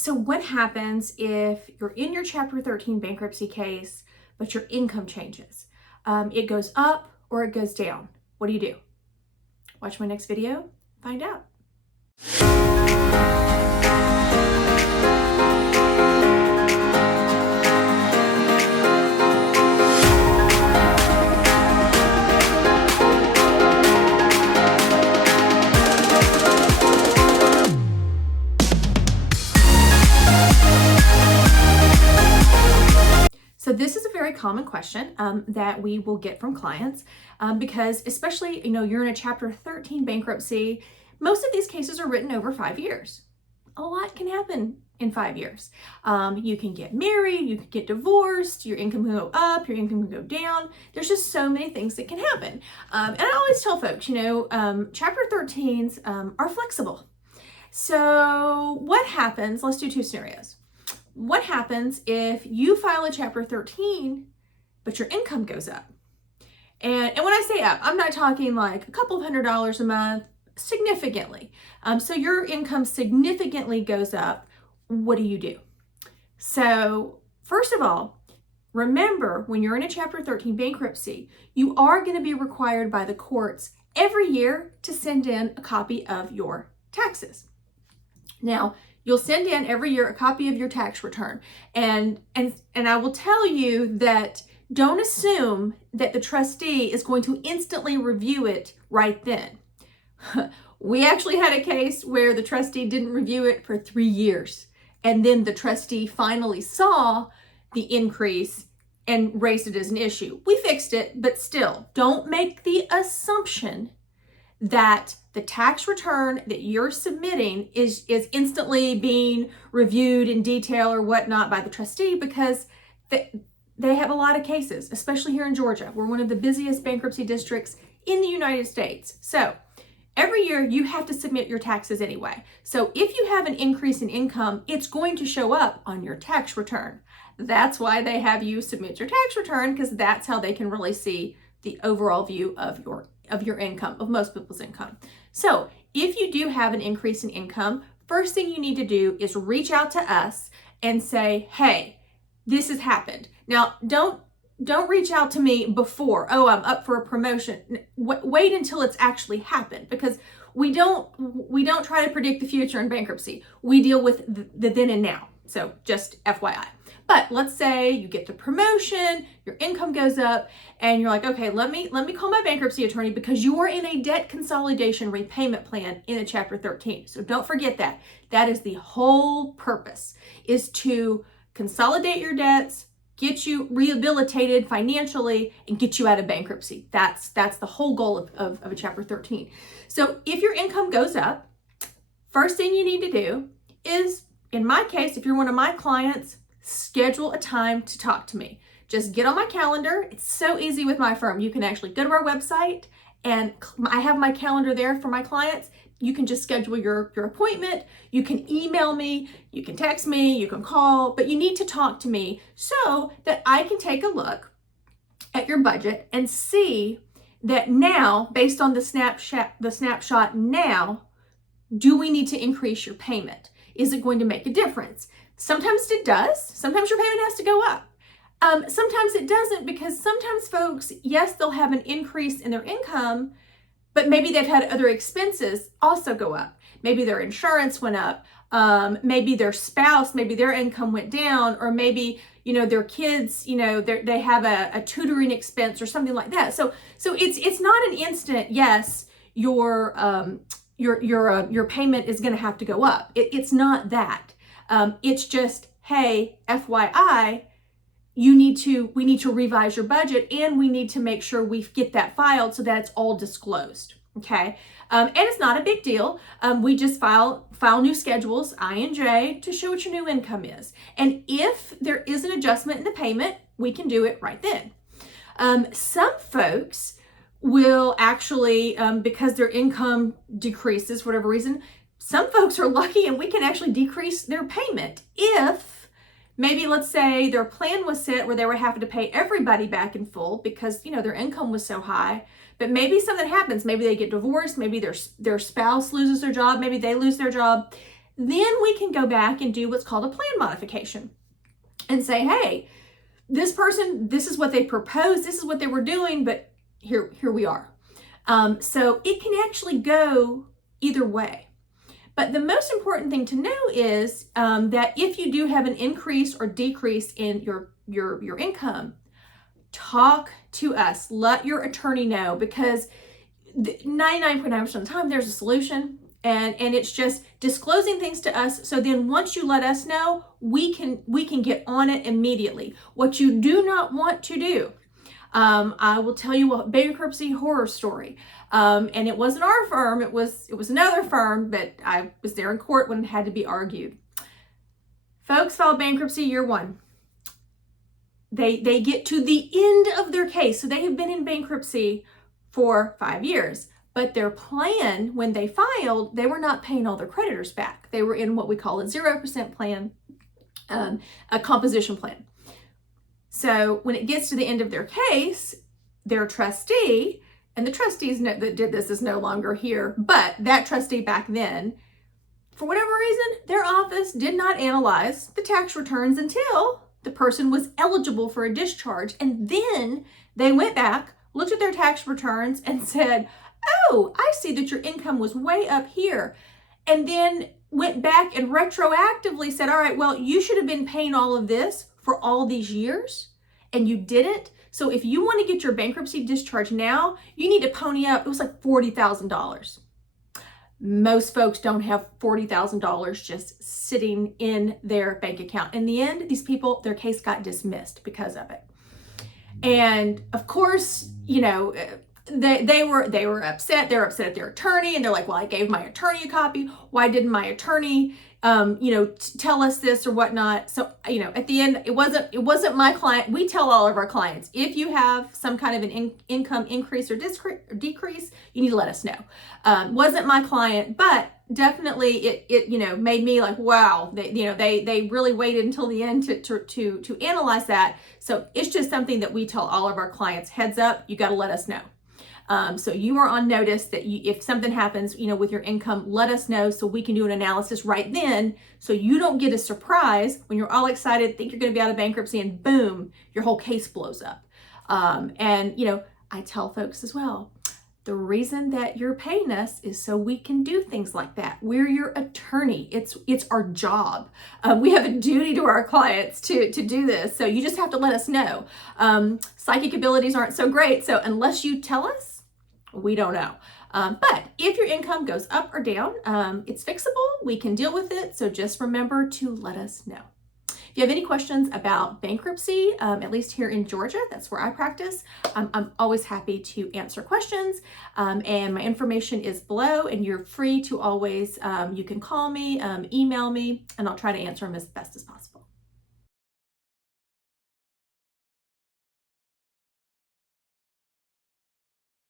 So what happens if you're in your Chapter 13 bankruptcy case, but your income changes? It goes up or it goes down. What do you do? Watch my next video, find out. So this is a very common question that we will get from clients because especially, you're in a Chapter 13 bankruptcy. Most of these cases are written over 5 years. A lot can happen in 5 years. You can get married, you can get divorced, your income can go up, your income can go down. There's just so many things that can happen. And I always tell folks, Chapter 13s are flexible. So what happens, let's do two scenarios. What happens if you file a Chapter 13, but your income goes up? And when I say up, I'm not talking like a couple of $100s a month, significantly. So your income significantly goes up. What do you do? So first of all, remember when you're in a Chapter 13 bankruptcy, you are going to be required by the courts every year to send in a copy of your taxes. Now, you'll send in every year a copy of your tax return. And I will tell you that don't assume that the trustee is going to instantly review it right then. We actually had a case where the trustee didn't review it for 3 years. And then the trustee finally saw the increase and raised it as an issue. We fixed it, but still, don't make the assumption that the tax return that you're submitting is instantly being reviewed in detail or whatnot by the trustee, because they have a lot of cases, especially here in Georgia. We're one of the busiest bankruptcy districts in the United States. So every year you have to submit your taxes anyway. So if you have an increase in income, it's going to show up on your tax return. That's why they have you submit your tax return, because that's how they can really see the overall view of your income, of most people's income. So if you do have an increase in income, first thing you need to do is reach out to us and say, hey, this has happened. Now, don't reach out to me before, oh, I'm up for a promotion. Wait until it's actually happened, because we don't try to predict the future in bankruptcy. We deal with the then and now. So just FYI. But let's say you get the promotion, your income goes up, and you're like, okay, let me call my bankruptcy attorney, because you are in a debt consolidation repayment plan in a Chapter 13. So don't forget that. That is the whole purpose, is to consolidate your debts, get you rehabilitated financially, and get you out of bankruptcy. That's the whole goal of a Chapter 13. So if your income goes up, first thing you need to do is, in my case, if you're one of my clients, schedule a time to talk to me. Just get on my calendar. It's so easy with my firm. You can actually go to our website, and I have my calendar there for my clients. You can just schedule your appointment. You can email me, you can text me, you can call, but you need to talk to me so that I can take a look at your budget and see that now, based on the snapshot now, do we need to increase your payment? Is it going to make a difference? Sometimes it does. Sometimes your payment has to go up. Sometimes it doesn't, because sometimes folks, yes, they'll have an increase in their income, but maybe they've had other expenses also go up. Maybe their insurance went up. Maybe their spouse, maybe their income went down, or maybe, their kids, they have a tutoring expense or something like that. So it's not an instant, yes, your payment is going to have to go up. It's not that. It's just, hey, FYI, we need to revise your budget, and we need to make sure we get that filed so that it's all disclosed. Okay. And it's not a big deal. We just file new schedules, I and J, to show what your new income is. And if there is an adjustment in the payment, we can do it right then. Some folks will actually, because their income decreases for whatever reason, some folks are lucky and we can actually decrease their payment if maybe, let's say, their plan was set where they were having to pay everybody back in full because, their income was so high. But maybe something happens. Maybe they get divorced. Maybe their spouse loses their job. Maybe they lose their job. then we can go back and do what's called a plan modification and say, hey, this person, this is what they proposed, this is what they were doing, but here we are. So it can actually go either way. But the most important thing to know is that if you do have an increase or decrease in your income, talk to us. Let your attorney know, because 99.9% of the time there's a solution, and it's just disclosing things to us. So then once you let us know, we can get on it immediately. What you do not want to do, I will tell you a bankruptcy horror story. And it wasn't our firm, it was another firm, but I was there in court when it had to be argued. Folks filed bankruptcy year one. They get to the end of their case. So they have been in bankruptcy for 5 years, but their plan when they filed, they were not paying all their creditors back. They were in what we call a 0% plan, a composition plan. So when it gets to the end of their case, their trustee, and the trustees that did this is no longer here, but that trustee back then, for whatever reason, their office did not analyze the tax returns until the person was eligible for a discharge. And then they went back, looked at their tax returns and said, oh, I see that your income was way up here. And then went back and retroactively said, all right, well, you should have been paying all of this for all these years and you didn't. So if you want to get your bankruptcy discharge now, you need to pony up. It was like $40,000. Most folks don't have $40,000 just sitting in their bank account. In the end, these people, their case got dismissed because of it. And of course, you know, they were upset. They're upset at their attorney, and they're like, well, I gave my attorney a copy. Why didn't my attorney, tell us this or whatnot? So, at the end, it wasn't my client. We tell all of our clients, if you have some kind of an income increase or decrease, you need to let us know. Wasn't my client, but definitely it made me like, wow, they really waited until the end to analyze that. So it's just something that we tell all of our clients, heads up, you got to let us know. So you are on notice that if something happens, with your income, let us know so we can do an analysis right then, so you don't get a surprise when you're all excited, think you're going to be out of bankruptcy, and boom, your whole case blows up. I tell folks as well, the reason that you're paying us is so we can do things like that. We're your attorney. It's our job. We have a duty to our clients to do this. So you just have to let us know. Psychic abilities aren't so great. So unless you tell us, we don't know. But if your income goes up or down, it's fixable. We can deal with it. So just remember to let us know. If you have any questions about bankruptcy, at least here in Georgia, that's where I practice, I'm always happy to answer questions. And my information is below, and you're free to always, you can call me, email me, and I'll try to answer them as best as possible.